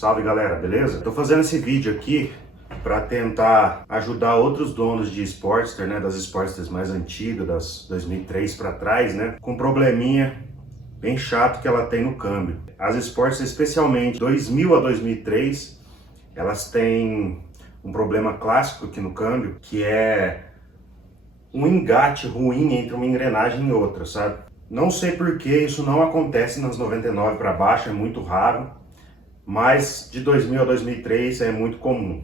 Salve galera, beleza? Tô fazendo esse vídeo aqui para tentar ajudar outros donos de Sportster, né, das Sportsters mais antigas, das 2003 para trás, né, com um probleminha bem chato que ela tem no câmbio. As Sportsters, especialmente 2000 a 2003, elas têm um problema clássico aqui no câmbio, que é um engate ruim entre uma engrenagem e outra, sabe? Não sei por que isso não acontece nas 99 para baixo, é muito raro, mas de 2000 a 2003 é muito comum.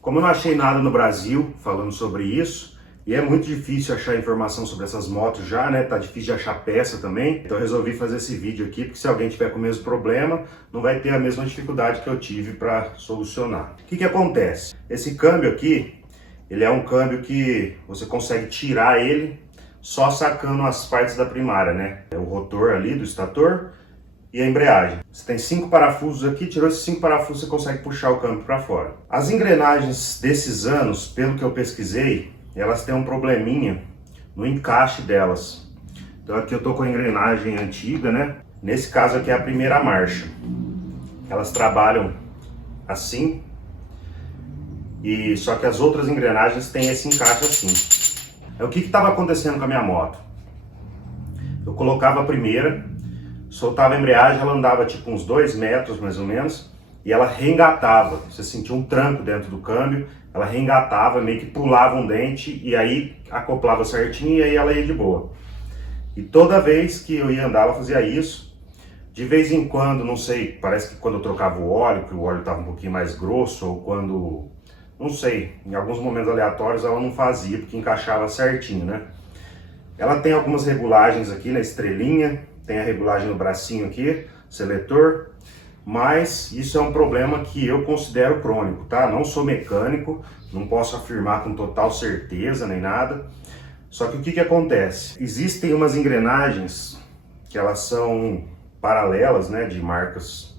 Como eu não achei nada no Brasil falando sobre isso, e é muito difícil achar informação sobre essas motos já, né? Tá difícil de achar peça também, então eu resolvi fazer esse vídeo aqui, porque se alguém tiver com o mesmo problema, não vai ter a mesma dificuldade que eu tive para solucionar. O que que acontece? Esse câmbio aqui, ele é um câmbio que você consegue tirar ele só sacando as partes da primária, né? É o rotor ali do estator e a embreagem. Você tem 5 parafusos aqui, tirou esses 5 parafusos, você consegue puxar o câmbio para fora. As engrenagens desses anos, pelo que eu pesquisei, elas têm um probleminha no encaixe delas. Então aqui eu tô com a engrenagem antiga, né? Nesse caso aqui é a primeira marcha. Elas trabalham assim, e só que as outras engrenagens têm esse encaixe assim. O que estava acontecendo com a minha moto? Eu colocava a primeira, soltava a embreagem, ela andava tipo uns 2 metros mais ou menos, e ela reengatava. Você sentia um tranco dentro do câmbio, ela reengatava, meio que pulava um dente, e aí acoplava certinho, e aí ela ia de boa. E toda vez que eu ia andar, ela fazia isso. De vez em quando, não sei, parece que quando eu trocava o óleo, que o óleo estava um pouquinho mais grosso, ou quando... não sei, em alguns momentos aleatórios ela não fazia, porque encaixava certinho, né? Ela tem algumas regulagens aqui na estrelinha, tem a regulagem no bracinho aqui, seletor, mas isso é um problema que eu considero crônico, tá? Não sou mecânico, não posso afirmar com total certeza nem nada. Só que o que que acontece? Existem umas engrenagens que elas são paralelas, né, de marcas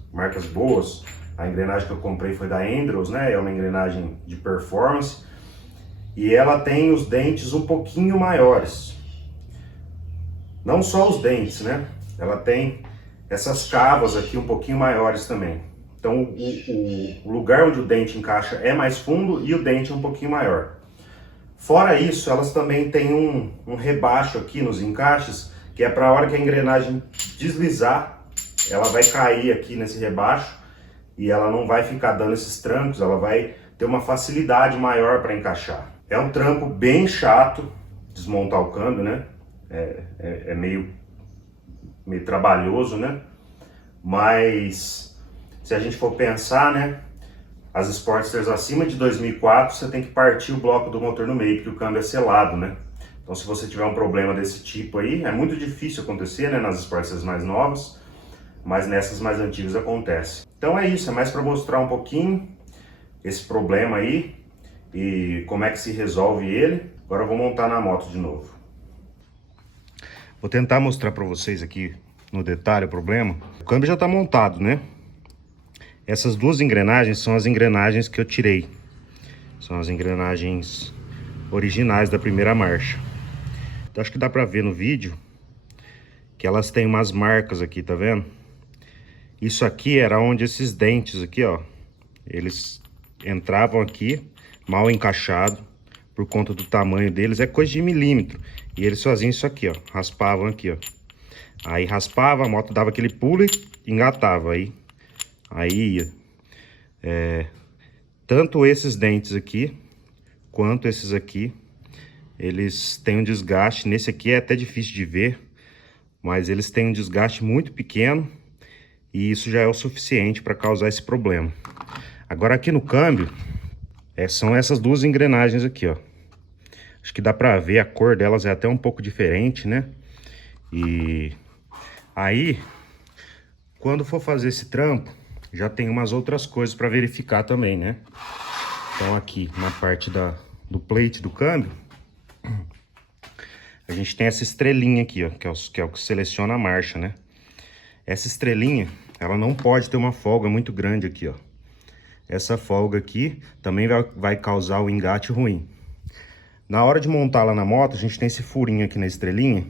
boas. A engrenagem que eu comprei foi da Andrews, né? É uma engrenagem de performance. E ela tem os dentes um pouquinho maiores. Não só os dentes, né? Ela tem essas cavas aqui um pouquinho maiores também. Então o lugar onde o dente encaixa é mais fundo e o dente é um pouquinho maior. Fora isso, elas também têm um rebaixo aqui nos encaixes, que é para a hora que a engrenagem deslizar, ela vai cair aqui nesse rebaixo. E ela não vai ficar dando esses trancos, ela vai ter uma facilidade maior para encaixar. É um trampo bem chato desmontar o câmbio, né? É meio trabalhoso, né? Mas se a gente for pensar, né? As Sportsters acima de 2004, você tem que partir o bloco do motor no meio, porque o câmbio é selado, né? Então se você tiver um problema desse tipo aí, é muito difícil acontecer, né? Nas Sportsters mais novas, mas nessas mais antigas acontece. Então é isso, é mais para mostrar um pouquinho esse problema aí e como é que se resolve ele. Agora eu vou montar na moto de novo. Vou tentar mostrar para vocês aqui no detalhe o problema. O câmbio já está montado, né? Essas duas engrenagens são as engrenagens que eu tirei. São as engrenagens originais da primeira marcha. Então acho que dá para ver no vídeo que elas têm umas marcas aqui, tá vendo? Isso aqui era onde esses dentes aqui, ó, eles entravam aqui, mal encaixado, por conta do tamanho deles, é coisa de milímetro. E eles faziam isso aqui, ó, raspavam aqui, ó. Aí raspava, a moto dava aquele pulo e engatava, aí ia. Tanto esses dentes aqui, quanto esses aqui, eles têm um desgaste. Nesse aqui é até difícil de ver, mas eles têm um desgaste muito pequeno. E isso já é o suficiente para causar esse problema. Agora aqui no câmbio, são essas duas engrenagens aqui, ó. Acho que dá para ver, a cor delas é até um pouco diferente, né? E aí, quando for fazer esse trampo, já tem umas outras coisas para verificar também, né? Então aqui na parte do plate do câmbio, a gente tem essa estrelinha aqui, ó, que é o que seleciona a marcha, né? Essa estrelinha, ela não pode ter uma folga muito grande aqui, ó. Essa folga aqui também vai causar o engate ruim. Na hora de montá-la na moto, a gente tem esse furinho aqui na estrelinha,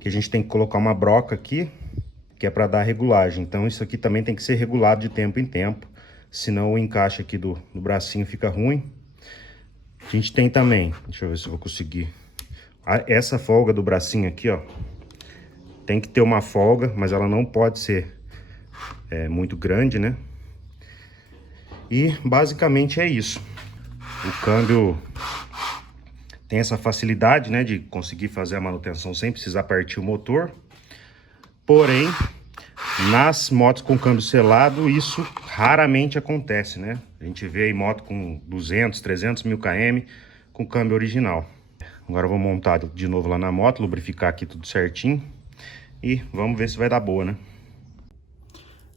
que a gente tem que colocar uma broca aqui, que é para dar regulagem. Então isso aqui também tem que ser regulado de tempo em tempo, senão o encaixe aqui do bracinho fica ruim. A gente tem também, deixa eu ver se eu vou conseguir, essa folga do bracinho aqui, ó, tem que ter uma folga, mas ela não pode ser muito grande, né? E basicamente é isso. O câmbio tem essa facilidade, né, de conseguir fazer a manutenção sem precisar partir o motor. Porém, nas motos com câmbio selado, isso raramente acontece, né? A gente vê aí moto com 200, 300 mil km com câmbio original. Agora eu vou montar de novo lá na moto, lubrificar aqui tudo certinho e vamos ver se vai dar boa, né?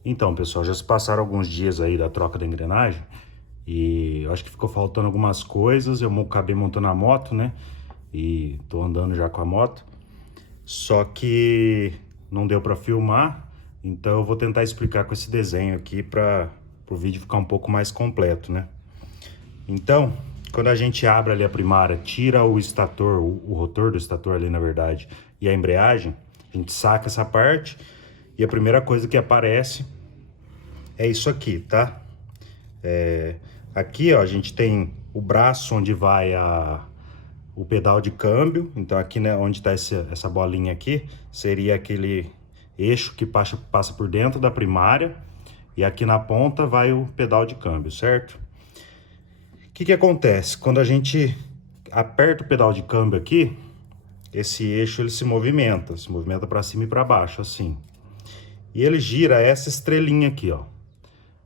Então, pessoal, já se passaram alguns dias aí da troca da engrenagem e eu acho que ficou faltando algumas coisas. Eu acabei montando a moto, né? E tô andando já com a moto. Só que não deu para filmar, então eu vou tentar explicar com esse desenho aqui para o vídeo ficar um pouco mais completo, né? Então, quando a gente abre ali a primária, tira o estator, o rotor do estator ali na verdade, e a embreagem, a gente saca essa parte e a primeira coisa que aparece é isso aqui, tá? Aqui, ó, a gente tem o braço onde vai o pedal de câmbio. Então aqui, né, onde está essa bolinha aqui, seria aquele eixo que passa por dentro da primária. E aqui na ponta vai o pedal de câmbio, certo? O que acontece? Quando a gente aperta o pedal de câmbio aqui, esse eixo ele se movimenta para cima e para baixo, assim. E ele gira essa estrelinha aqui, ó.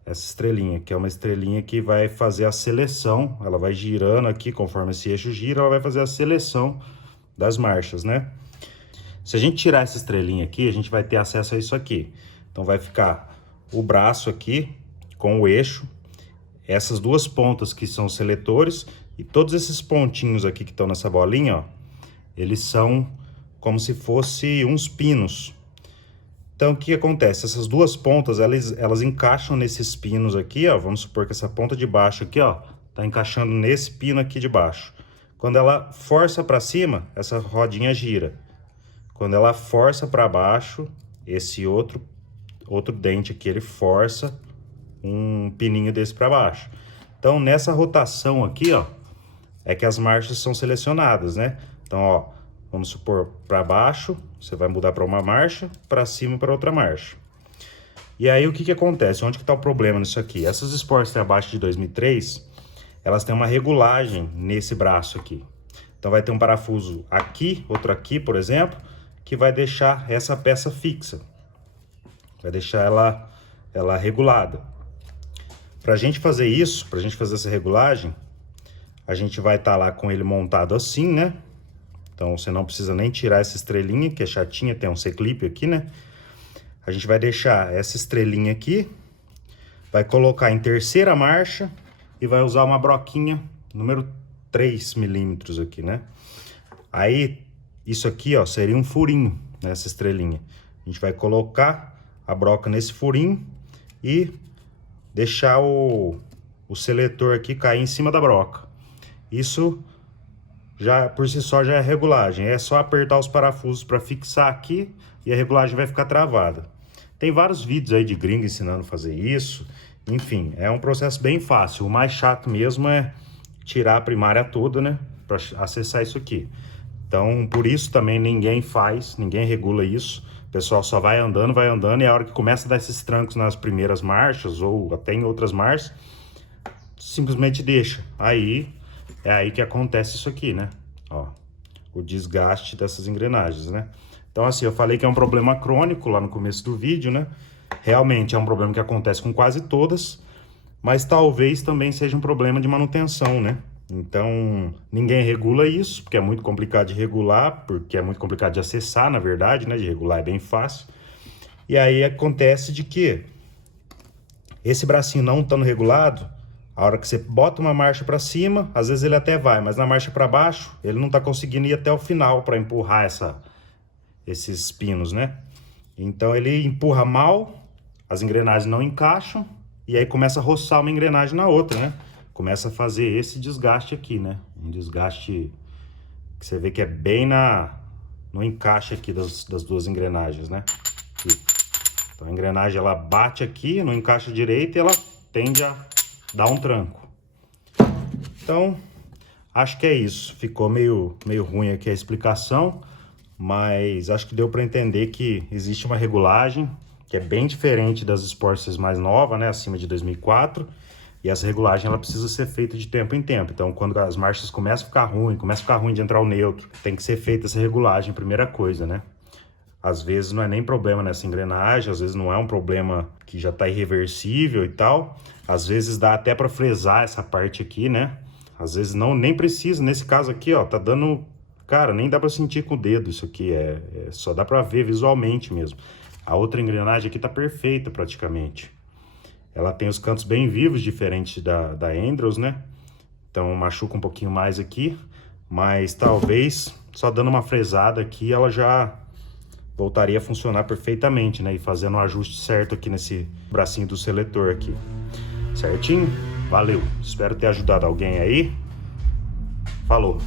Essa estrelinha, que é uma estrelinha que vai fazer a seleção, ela vai girando aqui, conforme esse eixo gira, ela vai fazer a seleção das marchas, né? Se a gente tirar essa estrelinha aqui, a gente vai ter acesso a isso aqui. Então vai ficar o braço aqui com o eixo, essas duas pontas que são os seletores, e todos esses pontinhos aqui que estão nessa bolinha, ó, eles são como se fossem uns pinos. Então, o que acontece? Essas duas pontas, elas encaixam nesses pinos aqui, ó. Vamos supor que essa ponta de baixo aqui, ó, tá encaixando nesse pino aqui de baixo. Quando ela força para cima, essa rodinha gira. Quando ela força para baixo, esse outro dente aqui, ele força um pininho desse para baixo. Então, nessa rotação aqui, ó, é que as marchas são selecionadas, né? Então, ó, vamos supor, para baixo, você vai mudar para uma marcha, para cima para outra marcha. E aí o que acontece? Onde que está o problema nisso aqui? Essas Sportster abaixo de 2003, elas têm uma regulagem nesse braço aqui. Então vai ter um parafuso aqui, outro aqui, por exemplo, que vai deixar essa peça fixa. Vai deixar ela regulada. Para a gente fazer isso, para a gente fazer essa regulagem, a gente vai estar lá com ele montado assim, né? Então, você não precisa nem tirar essa estrelinha, que é chatinha, tem um C-clip aqui, né? A gente vai deixar essa estrelinha aqui, vai colocar em terceira marcha e vai usar uma broquinha número 3 milímetros aqui, né? Aí, isso aqui, ó, seria um furinho nessa estrelinha. A gente vai colocar a broca nesse furinho e deixar o seletor aqui cair em cima da broca. Isso já por si só já é regulagem, é só apertar os parafusos para fixar aqui e a regulagem vai ficar travada. Tem vários vídeos aí de gringo ensinando a fazer isso, enfim, é um processo bem fácil. O mais chato mesmo é tirar a primária toda, né, para acessar isso aqui. Então, por isso também ninguém regula isso. O pessoal só vai andando, e a hora que começa a dar esses trancos nas primeiras marchas ou até em outras marchas, simplesmente deixa. É aí que acontece isso aqui, né? Ó, o desgaste dessas engrenagens, né? Então, assim, eu falei que é um problema crônico lá no começo do vídeo, né? Realmente é um problema que acontece com quase todas, mas talvez também seja um problema de manutenção, né? Então, ninguém regula isso, porque é muito complicado de regular, porque é muito complicado de acessar, na verdade, né? De regular é bem fácil. E aí acontece de que esse bracinho não estando regulado, a hora que você bota uma marcha para cima, às vezes ele até vai, mas na marcha para baixo, ele não está conseguindo ir até o final para empurrar esses pinos, né? Então ele empurra mal, as engrenagens não encaixam, e aí começa a roçar uma engrenagem na outra, né? Começa a fazer esse desgaste aqui, né? Um desgaste que você vê que é bem no encaixe aqui das duas engrenagens, né? Aqui. Então a engrenagem ela bate aqui, não encaixa direito e ela tende a dar um tranco. Então, acho que é isso. Ficou meio ruim aqui a explicação, mas acho que deu para entender que existe uma regulagem que é bem diferente das Sportsters mais novas, né, acima de 2004, e essa regulagem ela precisa ser feita de tempo em tempo. Então, quando as marchas começam a ficar ruim de entrar o neutro, tem que ser feita essa regulagem, primeira coisa, né? Às vezes não é nem problema nessa engrenagem, às vezes não é um problema que já está irreversível e tal. Às vezes dá até para fresar essa parte aqui, né? Às vezes não, nem precisa. Nesse caso aqui, ó, tá dando... Cara, nem dá para sentir com o dedo isso aqui, só dá para ver visualmente mesmo. A outra engrenagem aqui tá perfeita praticamente. Ela tem os cantos bem vivos, diferente da Andrews, né? Então machuca um pouquinho mais aqui, mas talvez só dando uma fresada aqui ela já voltaria a funcionar perfeitamente, né? E fazendo o ajuste certo aqui nesse bracinho do seletor aqui. Certinho? Valeu! Espero ter ajudado alguém aí. Falou!